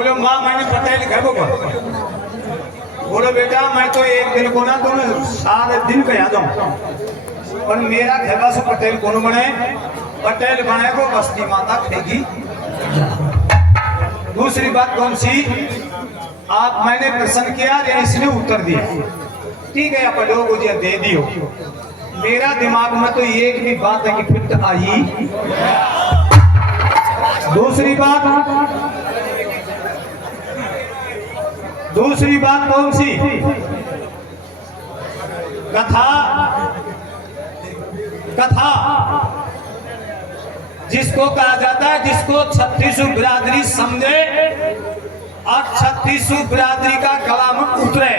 बोलो माँ मैंने पटेल घर को बोलो बेटा मैं तो एक दिन को ना तो सारे दिन कह जाऊं पर मेरा घर से पटेल कौन बने पटेल बने को बस्ती माता खेगी। दूसरी बात कौन सी आप मैंने प्रश्न किया इसने उत्तर दिया ठीक है आप लोग मुझे दे दियो मेरा दिमाग में तो एक भी बात है कि फिट आई। दूसरी बात कौन सी कथा जिसको कहा जाता है जिसको छत्तीसों बिरादरी समझे और छत्तीसों बिरादरी का गला में उतरे।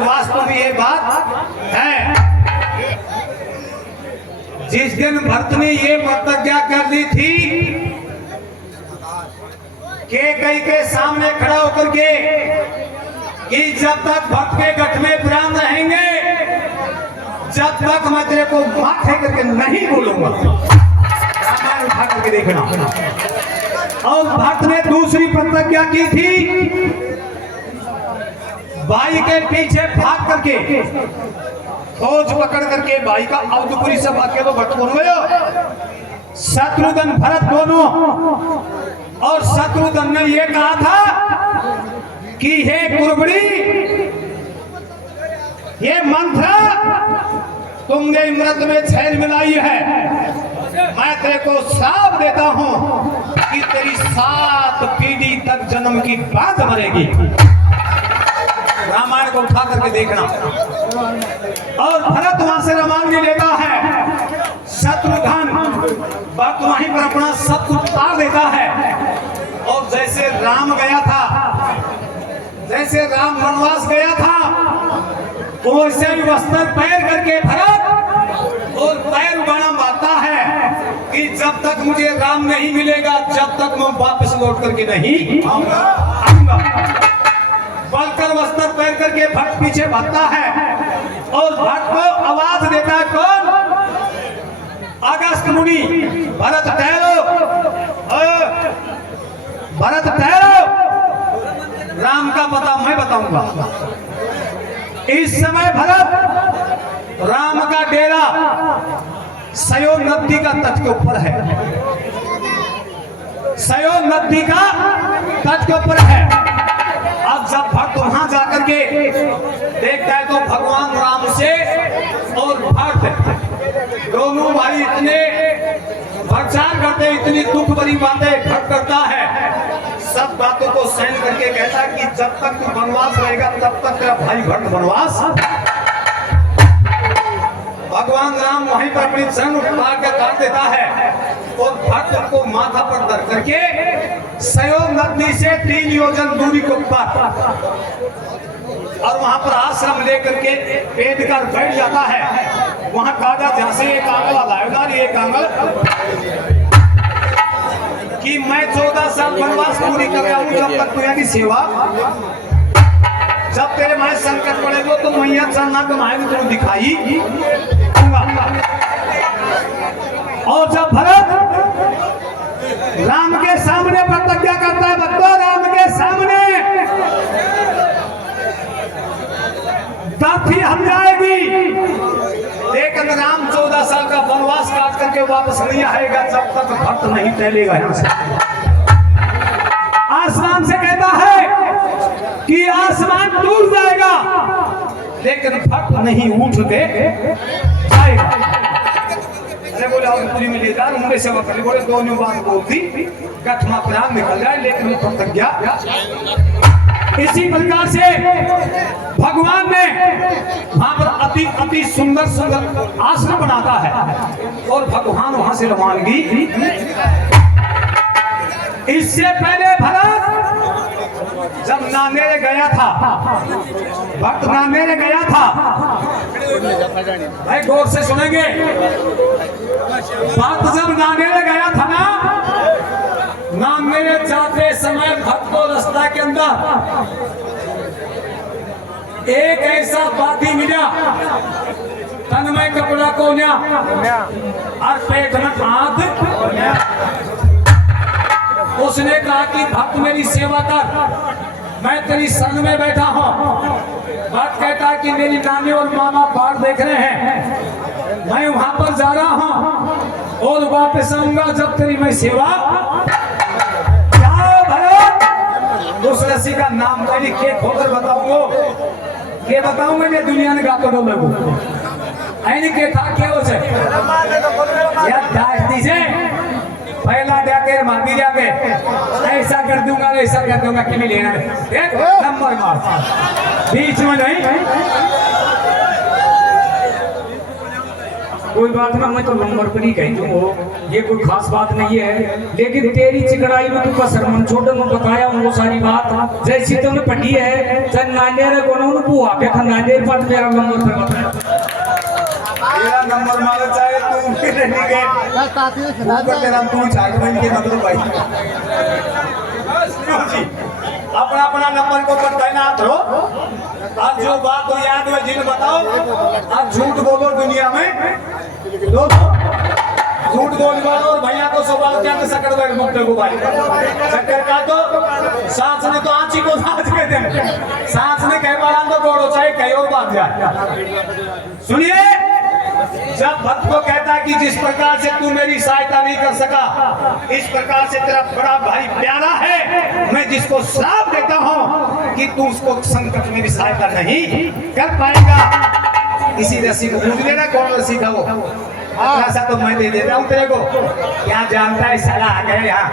वास्तव में ये बात है जिस दिन भरत ने ये प्रतिज्ञा कर दी थी कि कई के सामने खड़ा होकर के कि जब तक भक्त के गठ में प्राण रहेंगे जब तक मैं तेरे को माथे करके नहीं बोलूंगा। रामायण उठा करके देखना। और भक्त ने दूसरी प्रतिज्ञा की थी भाई के पीछे भाग करके फौज पकड़ करके भाई का अवधपुरी सब अकेले भक्त बन गए। शत्रुघ्न भरत दोनों और शत्रुघ्न ने ये कहा था कि हे कुरबड़ी ये मंत्र तुमने मृत में छैल मिलाई है मैं तेरे को श्राप देता हूं कि तेरी 7 पीढ़ी तक जन्म की बात मरेगी। रामायण को उठा करके देखना। और भरत वहां से रवानगी लेता है शत्रुघ्न भरत वहीं पर अपना सब कुछ उतार देता है और जैसे राम गया था जैसे राम वनवास गया था वैसे ही वस्त्र पैर करके भरत और पैर उगाना मारता है कि जब तक मुझे राम नहीं मिलेगा जब तक मैं वापस लौट करके नहीं आऊंगा। बलकर वस्त्र पैर करके भक्त पीछे भागता है और भक्त को आवाज देता है कौन अगस्त्य मुनि भरत ठहरो भरत ठहरो राम का पता मैं बताऊंगा। इस समय भरत राम का डेरा सयोन नदी का तट के ऊपर है सयोन नदी का तट के ऊपर है। अब जब भक्त वहां जाकर के देखता है तो भगवान राम से और भक्त दोनों भाई इतने प्रचार करते इतनी दुख भरी बातें भक्त करता है सब बातों को सहन करके कहता है कि जब तक तू वनवास रहेगा तब तक तेरा भाई भक्त वनवास। भगवान राम वहीं पर अपनी जंग उठा के काट देता है और भक्त को माथा पर धर करके सयोन नदी से 3 योजन दूरी के ऊपर और वहां पर आश्रम लेकर के पेट कर बैठ जाता है। वहां कागा जहां से एक आंगल लाएगा एक आंगल कि मैं 14 साल वनवास पूरी कर रहा हूं जब तक तुझे की सेवा जब तेरे माए संकट पड़ेगा तो मैया चलना कमाएगी तुम दिखाई दूंगा। और जब भरत राम के सामने प्रतिज्ञा करता है भक्तों राम के सामने तब भी हम जाएगी लेकिन राम 14 साल का वनवास काट करके वापस नहीं आएगा जब तक भक्त नहीं टहलेगा यहाँ से। आसमान से कहता है कि आसमान टूट जाएगा लेकिन भक्त नहीं उठ के जाएगा। अरे बोले अवधपुरी में ले जा उनके सेवा कर बोले दोनों बात बोलती गठमा प्राण निकल जाए लेकिन प्रतिज्ञा। इसी प्रकार से भगवान ने वहां पर अति अति सुंदर सुंदर आश्रम बनाता है और भगवान वहां से रवानगी। इससे पहले भरत जब नांदेड़ गया था भक्त नांदेड़ गया था भाई गौर से सुनेंगे भक्त जब नांदेड़ गया था ना नांदेड़ जाते समय भक्त को रास्ता के अंदर एक ऐसा बाती मिला तन में कपड़ा कोन्या और पेट में हाथ उसने कहा कि भक्त मेरी सेवा कर, मैं तेरी संग में बैठा हूँ। भक्त कहता है कि मेरी नानी और मामा बाढ़ देख रहे हैं, मैं वहां पर जा रहा हूँ और वापस आऊंगा जब तेरी मैं सेवा। क्या भरत उस रस्सी का नाम मैंने के खोकर बताऊंगा मैं दुनिया ने गा तो लगू ऐनी के था क्या हो से या दास दीजिए पहला जाके मांगी जाके ऐसा कर दूंगा कि मैं लेना देख नंबर मार बीच में नहीं। कोई बात ना, मैं तो नंबर पर ही कहीं तुम ये कोई खास बात नहीं है, लेकिन तेरी चिकड़ाई में तुमका सरमन छोटे में बताया हूँ वो सारी बात जैसी तुमने पढ़ी है। चल नानेर को बुआ के नानेर पर मेरा नंबर पे बताया, मेरा नंबर मांगे चाहे तू नहीं गए तेरा तू चाहे बन के मतलब भाई अपना अपना नंबर को पर तैनात हो। आज जो बात हो याद है जिन बताओ, आज झूठ बोलो दुनिया में झूठ बोल वालों और भैया को सवाल क्या कर सकते हो मुक्ते को भाई चक्कर का तो सांस ने तो आंची को सांस के दे सांस ने कह बार तो दौड़ो चाहे कहीं और बात जाए। सुनिए, जब भक्त को कहता है कि जिस प्रकार से तू मेरी सहायता नहीं कर सका, इस प्रकार से तेरा बड़ा भाई प्यारा है, मैं जिसको श्राप देता हूं कि तू उसको संकट में भी सहायता नहीं कर पाएगा। इसी रस्सी को पूछ लेना कौन रस्सी था वो, ऐसा तो मैं दे देता हूँ तेरे को। क्या जानता है साला आ गया यहाँ,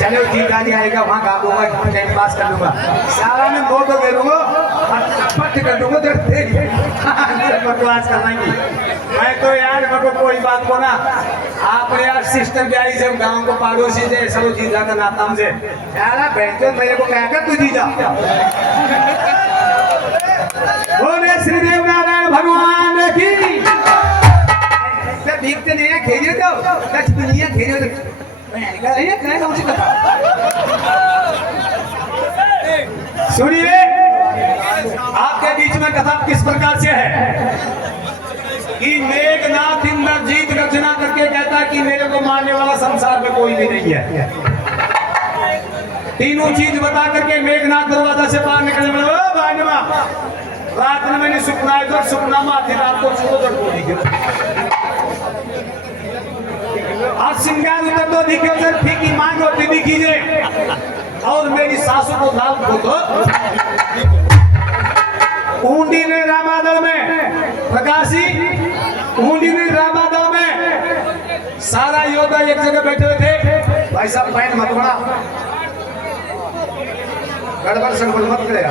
चलो जी गाड़ी आएगा वहाँ गाबूंगा टाइम पास कर लूंगा, साला में दो दे दूंगा पट कर दूंगा बकवास करना ही। मैं तो यार मेरे को कोई बात को ना आप यार सिस्टर ब्याई से गांव को पड़ोसी से सब जीजा का नाता से यार बहन मेरे को क्या कर तू जीजा। बोले श्री देव नारायण भगवान की देखते नहीं है खेलिए तो दुनिया खेलिए सुनिए, आपके बीच में कथा किस प्रकार से है कि मेघनाथ इंद्रजीत रचना करके कहता है कि मेरे को मारने वाला संसार में कोई भी नहीं है। तीनों चीज बता करके मेघनाथ दरवाजा से बाहर निकलने वाला रात में मैंने सुपना है, सुपना माथे रात को आज सिंगार उतर तो दिखे उधर फीकी मांग होती दिखीजिए और मेरी सासू को लाल को तो ऊंडी ने रामादल में प्रकाशी ऊंडी ने रामादल में सारा योद्धा एक जगह बैठे हुए थे। भाई साहब पैंट मत बड़ा गड़बड़ संगठन मत करे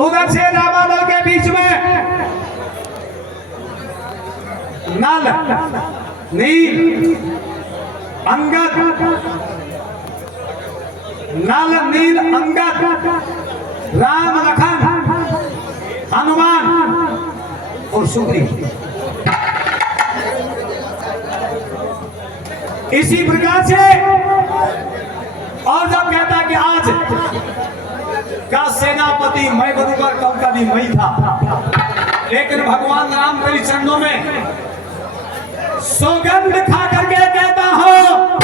उधर से रामादल के बीच में नल नील अंगद नल नील अंगद राम लखन हनुमान और सुग्रीव। इसी प्रकार से और जब कहता कि आज का सेनापति मैं बनूंगा, कल का भी मैं था, लेकिन भगवान राम मेरी चरणों में सौगंध खा करके कहता हूं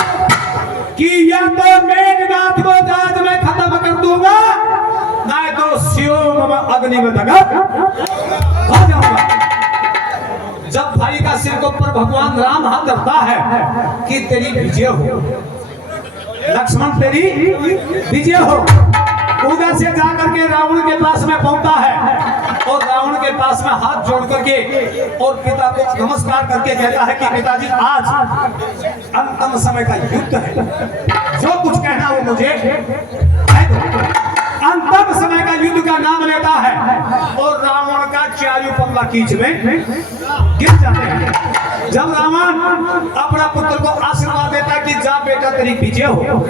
कि या तो मेघनाथ को जहाज में खत्म कर दूंगा, ना तो शिव अग्नि में दगक हो जाऊंगा। जब भाई का सिर के ऊपर भगवान राम हाथ रखता है कि तेरी विजय हो, लक्ष्मण तेरी विजय हो, उधर से जाकर के रावण के पास में पहुंचता है और रावण के पास में हाथ जोड़ करके और पिता को नमस्कार करके कहता है कि पिताजी आज अंतिम समय का युद्ध है, जो कुछ कहना वो मुझे अंतिम समय का युद्ध का नाम लेता है और रावण का चारू पल्ला कीच में गिर जाते हैं। जब रावण अपना पुत्र को आशीर्वाद देता है कि जा बेटा तेरी विजय हो,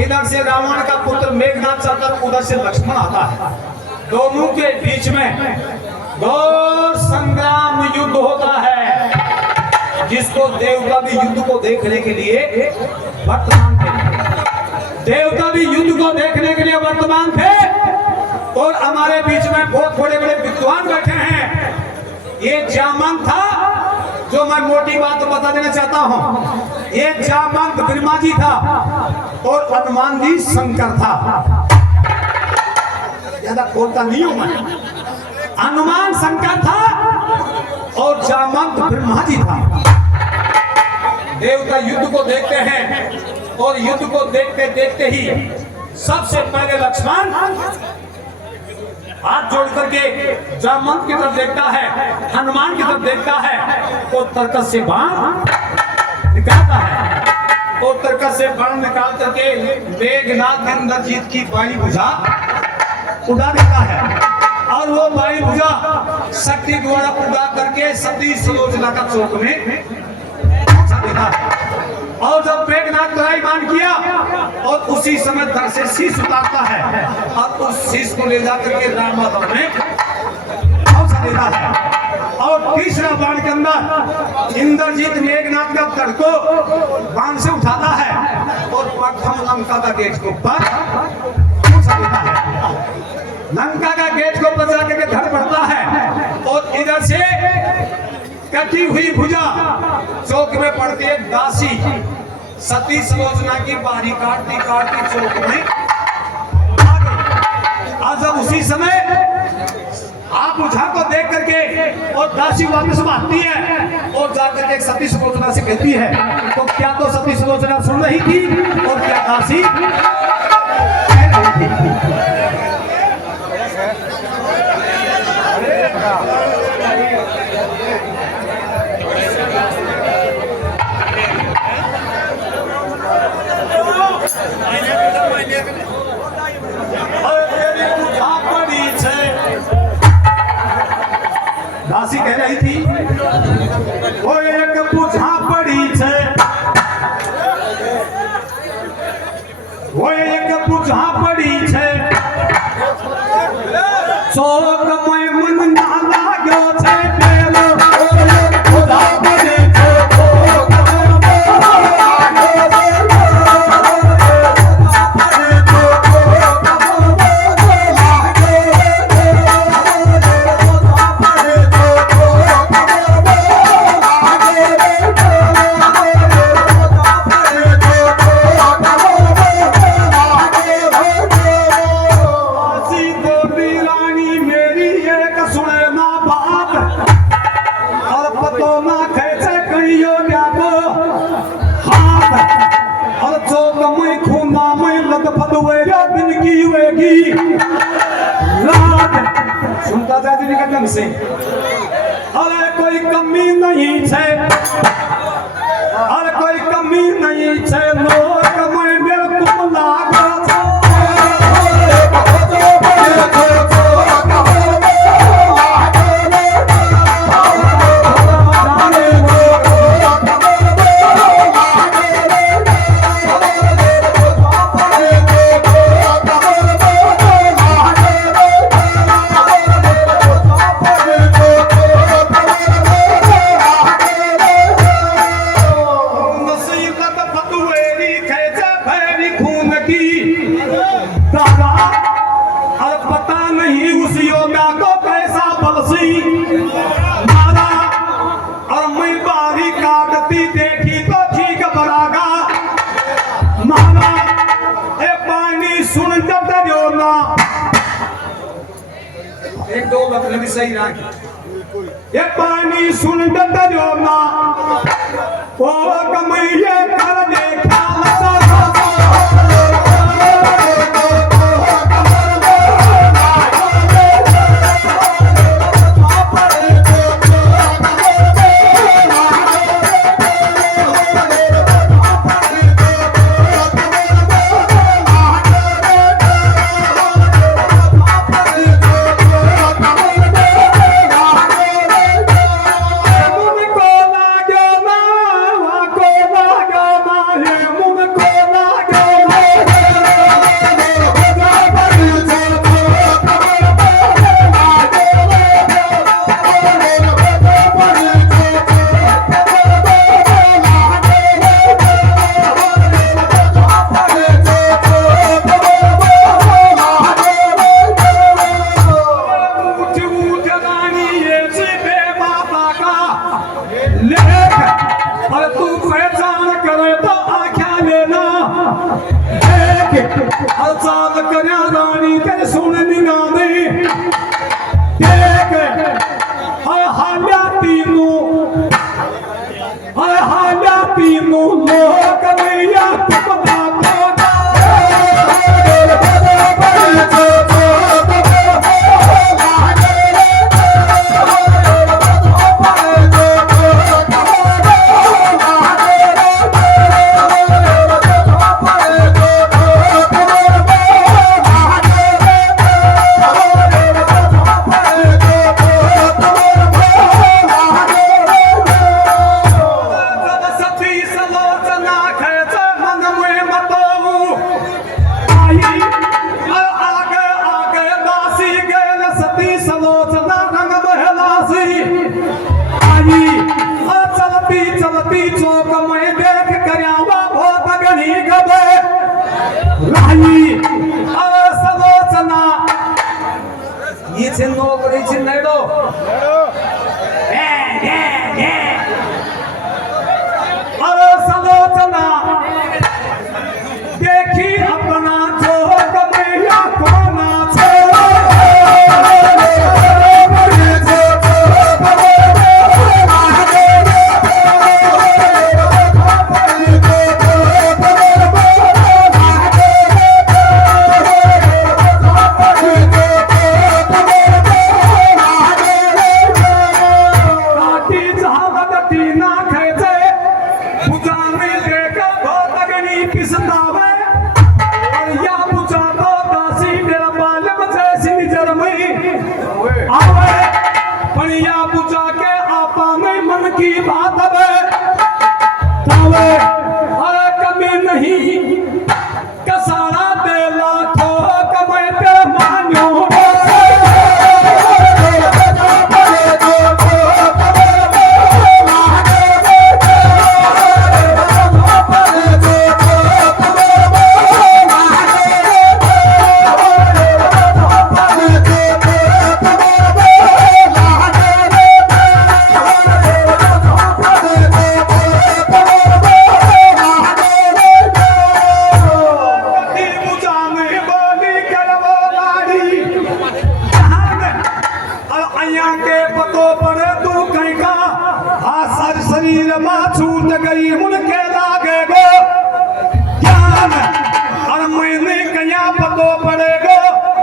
इधर से रावण का पुत्र मेघनाथ चलकर उधर से लक्ष्मण आता है। दोनों के बीच में घोर संग्राम युद्ध होता है, जिसको देवता भी युद्ध को देखने के लिए वर्तमान थे। देवता भी युद्ध को देखने के लिए वर्तमान थे और हमारे बीच में बहुत बड़े बड़े विद्वान बैठे हैं। ये जामन था जो मैं मोटी बात बता देना चाहता हूं। ये जामवंत ब्रह्मा जी था और हनुमान जी शंकर था। ज्यादा खोलता नहीं हूं मैं। हनुमान शंकर था और जामवंत ब्रह्मा जी था। देवता युद्ध को देखते हैं और युद्ध को देखते देखते ही सबसे पहले लक्ष्मण हाथ जोड़ करके जामवंत की तरफ देखता है, हनुमान की तरफ देखता है तो तरकस से बाण निकालता है और तरकस से बाण निकाल करके मेघनाद इंद्रजीत की बाई भुजा उड़ा देता है और वो बाई भुजा शक्ति द्वारा उड़ा करके सती सुलोचना का चौक में पहुंचा देता है। और जब मेघनाद बाण किया और उसी समय धड़ से शीश उतारता है और उस शीश को ले जाकर के राम माधव में पहुंचा देता है। और तीसरा बाण के अंदर इंद्रजीत मेघनाद का धड़ को बाण से उठाता है और प्रथम लंका का गेट को पर पहुंचा देता है। लंका का गेट को बचा करके धड़ पड़ता है और इधर से कटी हुई भुजा चौक में पड़ती है। दासी सती सुलोचना की बारी काटती काटती चौक में आ गई। आज जब उसी समय आप भुजा को देख करके और दासी वापस भागती है और जाकर के सती सुलोचना से कहती है, तो क्या तो सती सुलोचना सुन रही थी और क्या दासी कह रही थी। दासी कह रही थी वो एक बुझा पड़ी छे, वो एक बुझा पड़ी छे, चौक में मन ना लाग्यो छे पेलो बुझा पड़ी छे, सुनता था जी ढंग से। अरे कोई कमी नहीं है, अरे कोई कमी नहीं है, लोग मैं बिल्कुल लागो सही रहा। ये पानी सुन डरो ना ओ कमैया कर देखा चाल करया रानी तेरे सोने निगाह दे देख हाल्या तीनू लोक मैया तुमदा चलती चौक में देख करयावा बहुत गणी गबे राही सलोचना ये छे नौकरी छे नेडो सलोचना देखी अपना चौक में या कोना छे की बात कमी नहीं कसारा दे लाखों कमाते मान्यो शरीर में छूट गई उनके लागे गो ज्ञान और मैंने कया पतो पड़ेगो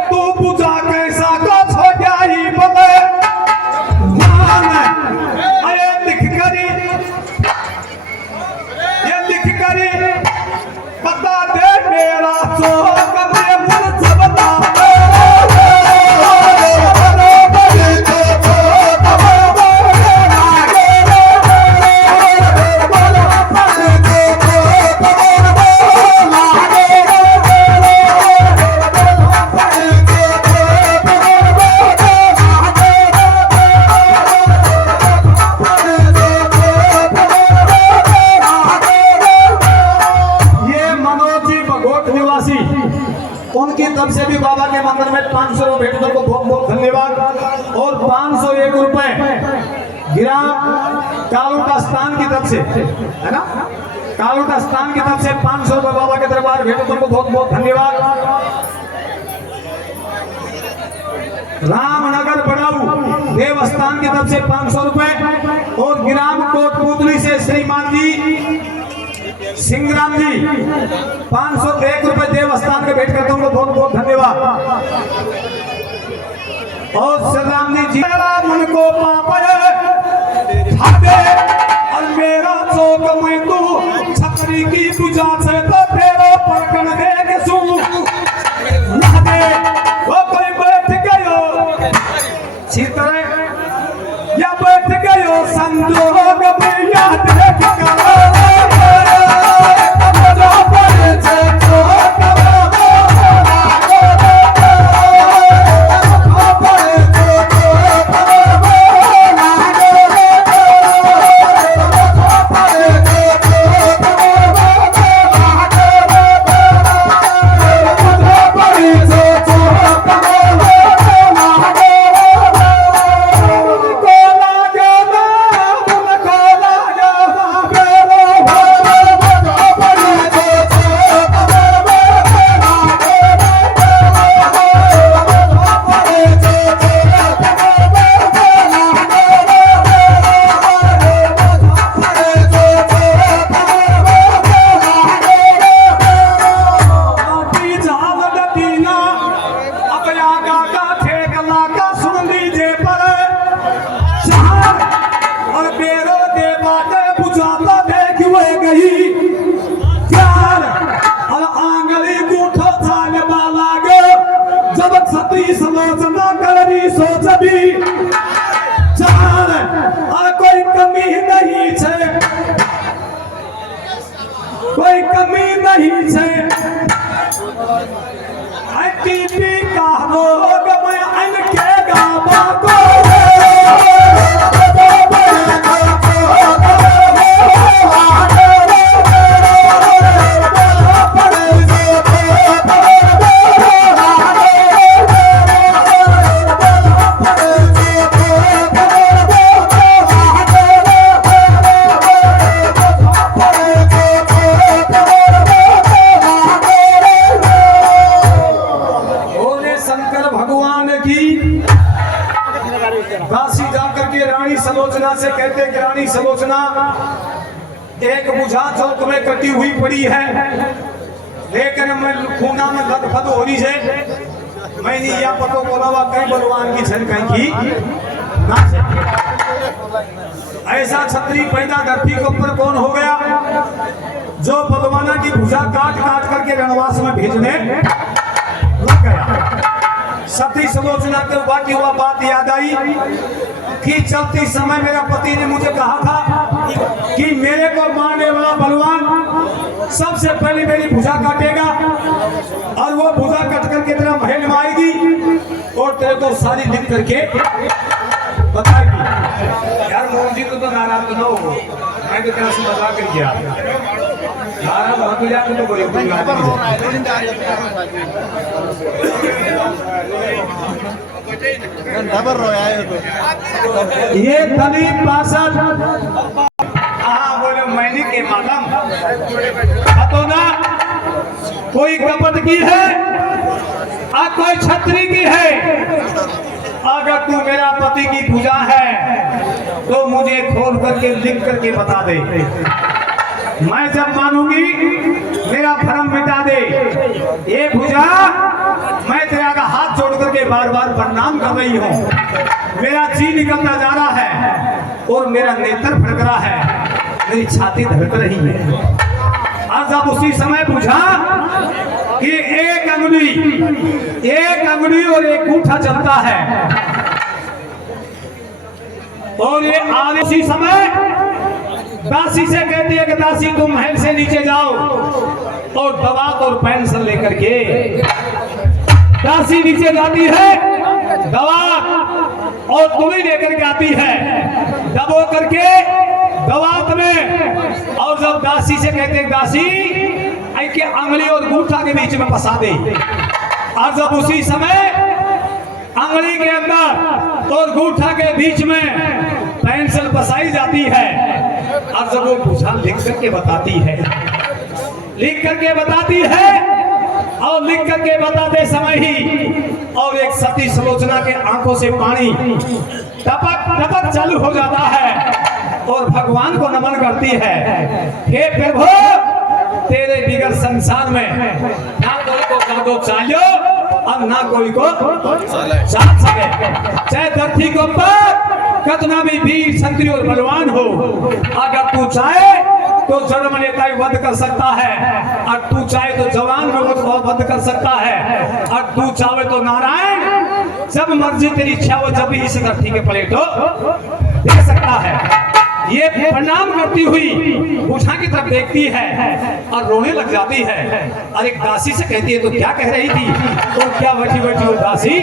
तू पूछा कैसा को छोड़ा ही बने ज्ञान ये लिख करी पता दे मेरा चौक में मुझ सबदा उनकी तरफ से भी बाबा के मंदिर में 500 रुपए भेंट को बहुत बहुत धन्यवाद और 501 रुपए ग्राम कालूटा स्थान की तरफ से है ना कालूटा स्थान की तरफ से 500 रुपए बाबा के दरबार भेंट को बहुत बहुत धन्यवाद। रामनगर बड़ाऊ देवस्थान की तरफ से 500 रुपए और ग्राम कोटपुतली से श्रीमान जी सिंगराम जी 501 रुपए देवस्थान के भेंट करता हूँ बहुत बहुत धन्यवाद। और श्रीराम जी मन को पापे और मेरा चौक में तू छतरी की पूजा से तो तेरा परकन है कि सुन वो कोई बैठ गयो चित्रे या बैठ गयो संजोग में याद देख कर नहीं से टीपी का रोग मैं अनके गावा को से कहते कि रानी सलोचना एक बुझा चौक में कटी हुई पड़ी है, लेकिन मैं खूना में लथपथ हो रही है। मैंने या पतो बोलावा कई बलवान की छन कहीं की ना ऐसा छतरी पैदा धरती के ऊपर कौन हो गया जो बलवाना की भुजा काट काट करके रणवास में भेजने लग गया। सती सलोचना के बाकी हुआ बात याद आई कि चलते समय मेरा पति ने मुझे कहा था कि मेरे को मारने वाला बलवान सबसे पहले मेरी भुजा काटेगा और वो भुजा कट करके तेरा महल में आएगी और तेरे को सारी लिख करके बताएगी। यार मोहन जी को तो नाराज तो ना हो, मैं तो तेरा से मजाक कर किया नाराज हो तो जाके तो बोले ये दलीप पासद हाँ बोले मैंने के मालूम तो ना कोई कपट की है और कोई छतरी की है। अगर तू मेरा पति की पूजा है तो मुझे खोल करके लिख करके बता दे, मैं जब मानूंगी मेरा भ्रम मिटा दे। ये पूजा मैं तेरा का हाथ जोड़ करके बार बार प्रणाम कर रही हूँ। मेरा जी निकलता जा रहा है और मेरा नेत्र फड़क रहा है, मेरी छाती धड़क रही है। और जब उसी समय पूछा कि एक अंगुली और एक अंगूठा चलता है और ये आज उसी समय दासी से कहती है कि दासी तुम महल से नीचे जाओ और दवात और पेंसिल लेकर के दासी नीचे जाती है, दवात और तुली लेकर के आती है दबो करके दवात में। और जब दासी से कहते हैं दासी के अंगली और अंगूठा के बीच में फंसा दे, और जब उसी समय अंगली के अंदर और अंगूठा के बीच में पेंसिल फंसाई जाती है और जब वो बुझा लिख करके बताती है और लिख करके बताते समय ही और एक सती सलोचना के आंखों से पानी टपक टपक चालू हो जाता है और भगवान को नमन करती है। हे प्रभु तेरे बिगड़ संसार में ना कोई को कागो चाहिए और ना कोई को चाह सके, चाहे धरती के ऊपर कितना भी वीर क्षत्रिय और बलवान हो, अगर तू चाहे तो जन्म लेता ही वध कर सकता है और तू चाहे तो जवान में वध कर सकता है और तू चाहे तो नारायण जब मर्जी तेरी इच्छा हो जब भी इस धरती के प्लेटो दे सकता है। ये प्रणाम करती हुई पूछा की तरफ देखती है और रोने लग जाती है और एक दासी से कहती है तो क्या कह रही थी, तो क्या बैठी बैठी वो दासी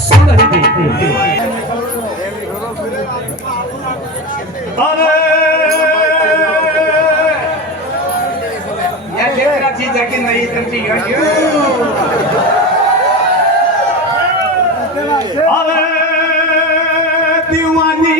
सुन रही थी। अरे ये चीज है कि नहीं करती है अरे दीवानी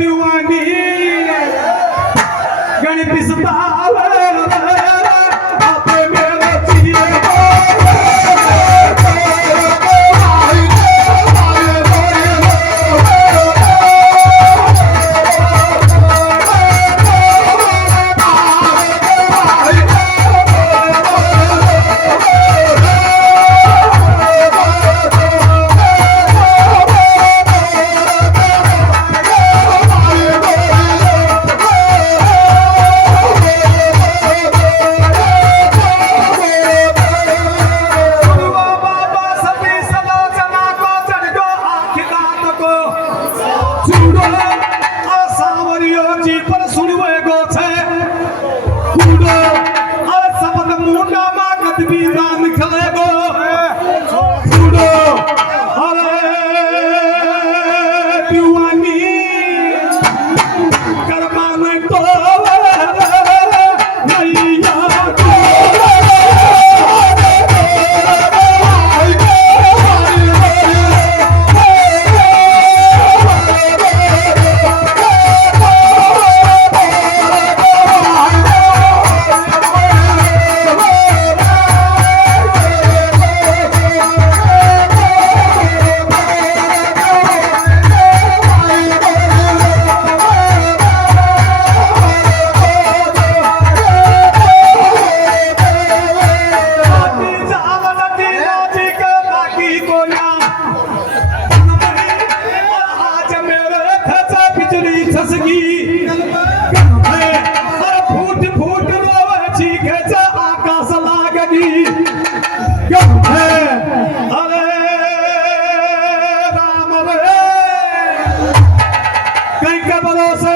दीवानी गणपिसता आपे मेरे जिए कहीं का भरोसा